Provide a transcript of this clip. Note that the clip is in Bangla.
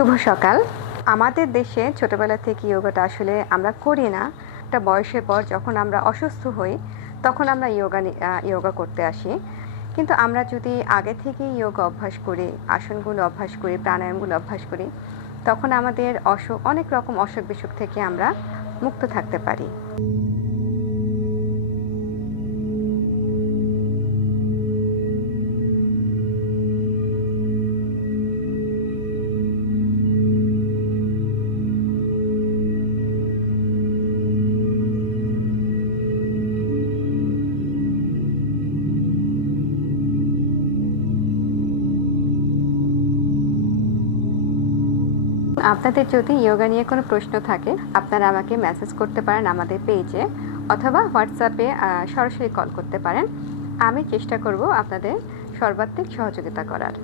শুভ সকাল। আমাদের দেশে ছোটবেলা থেকে ইয়োগাটা আসলে আমরা করি না। একটা বয়সের পর যখন আমরা অসুস্থ হই, তখন আমরা ইয়োগা ইয়োগা করতে আসি। কিন্তু আমরা যদি আগে থেকে ইয়োগা অভ্যাস করি, আসনগুলো অভ্যাস করি, প্রাণায়ামগুলো অভ্যাস করি, তখন আমাদের অসুখ অনেক রকম অসুখ বিসুখ থেকে আমরা মুক্ত থাকতে পারি। আপনাদের যদি ইয়োগা নিয়ে কোনো প্রশ্ন থাকে, আপনারা আমাকে মেসেজ করতে পারেন আমাদের পেজে অথবা হোয়াটসঅ্যাপে সরাসরি কল করতে পারেন। আমি চেষ্টা করব আপনাদের সর্বাত্মক সহযোগিতা করার।